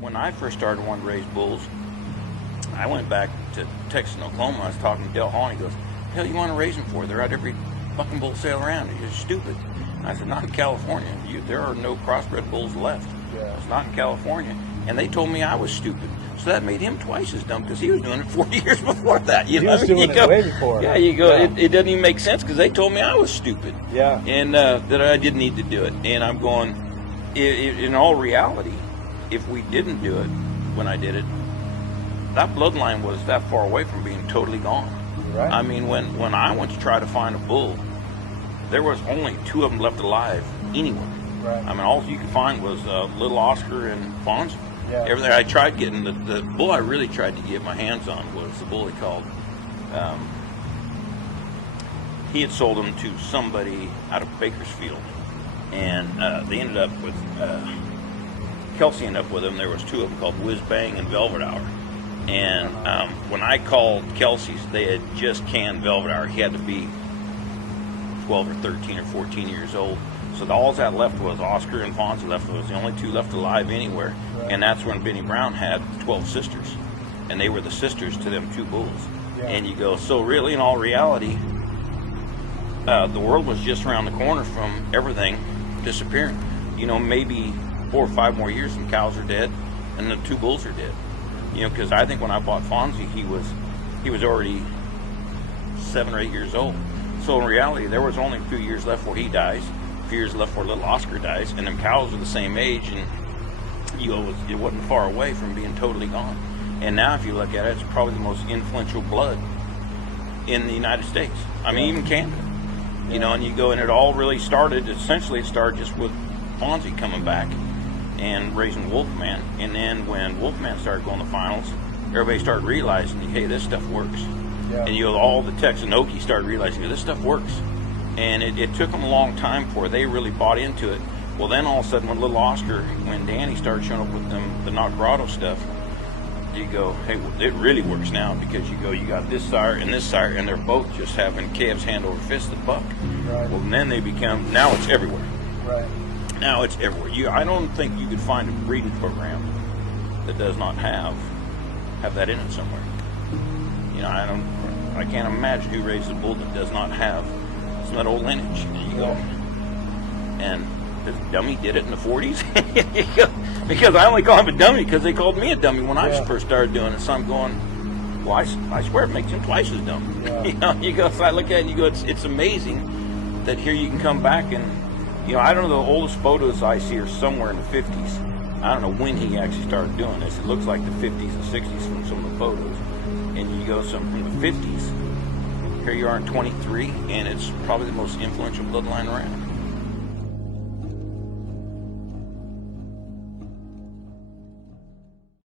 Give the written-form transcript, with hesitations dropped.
when I first started wanting to raise bulls, I went back to Texas and Oklahoma. I was talking to Dale Hall, and he goes, "Hell, you want to raise them for? They're at every fucking bull sale around. You're stupid." And I said, "Not in California. There are no crossbred bulls left. It's not in California." And they told me I was stupid. So that made him twice as dumb because he was doing it 40 years before that. He was doing it way before. Yeah, you go. Yeah. It doesn't even make sense because they told me I was stupid. Yeah. And that I didn't need to do it. And I'm going, in all reality, if we didn't do it when I did it, that bloodline was that far away from being totally gone. Right. I mean, when I went to try to find a bull, there was only 2 of them left alive anywhere. Right. I mean, all you could find was little Oscar and Fonzie. Yeah. Everything I tried getting, the bull I really tried to get my hands on was the bull he called. He had sold him to somebody out of Bakersfield, and they ended up with Kelsey ended up with him. There was 2 of them called Whiz Bang and Velvet Hour. And when I called Kelsey's, they had just canned Velvet Hour. He had to be 12 or 13 or 14 years old. So all that left was Oscar and Fonzie left. It was the only 2 left alive anywhere. Right. And that's when Benny Brown had 12 sisters. And they were the sisters to them 2 bulls. Yeah. And you go, so really, in all reality, the world was just around the corner from everything disappearing. You know, maybe 4 or 5 more years and cows are dead and the 2 bulls are dead. You know, because I think when I bought Fonzie, he was already 7 or 8 years old. So in reality, there was only a few years left before he dies. Years left before little Oscar dies, and them cows are the same age, and it wasn't far away from being totally gone. And now, if you look at it, it's probably the most influential blood in the United States. I mean, even Canada. You know, and you go, and it all really started. Essentially, it started just with Fonzie coming back and raising Wolfman, and then when Wolfman started going to the finals, everybody started realizing, hey, this stuff works. Yeah. And all the Texanoki started realizing this stuff works. And it took them a long time before they really bought into it. Well, then all of a sudden, when little Oscar, when Danny started showing up with them, the Nacarado stuff, you go, hey, well, it really works now because you got this sire, and they're both just having calves hand over fist at buck. Right. Well, and then they become, now it's everywhere. Right. Now it's everywhere. I don't think you could find a breeding program that does not have that in it somewhere. You know, I can't imagine who raises a bull that does not have that old lineage. And you go, and this dummy did it in the 40s. Because I only call him a dummy because they called me a dummy when I first started doing it. So I'm going, well, I swear it makes him twice as dumb. Yeah. You go, so I look at it and you go, it's amazing that here you can come back and, I don't know, the oldest photos I see are somewhere in the 50s. I don't know when he actually started doing this. It looks like the 50s and 60s from some of the photos. And you go from the 50s, here you are in 23, and it's probably the most influential bloodline around.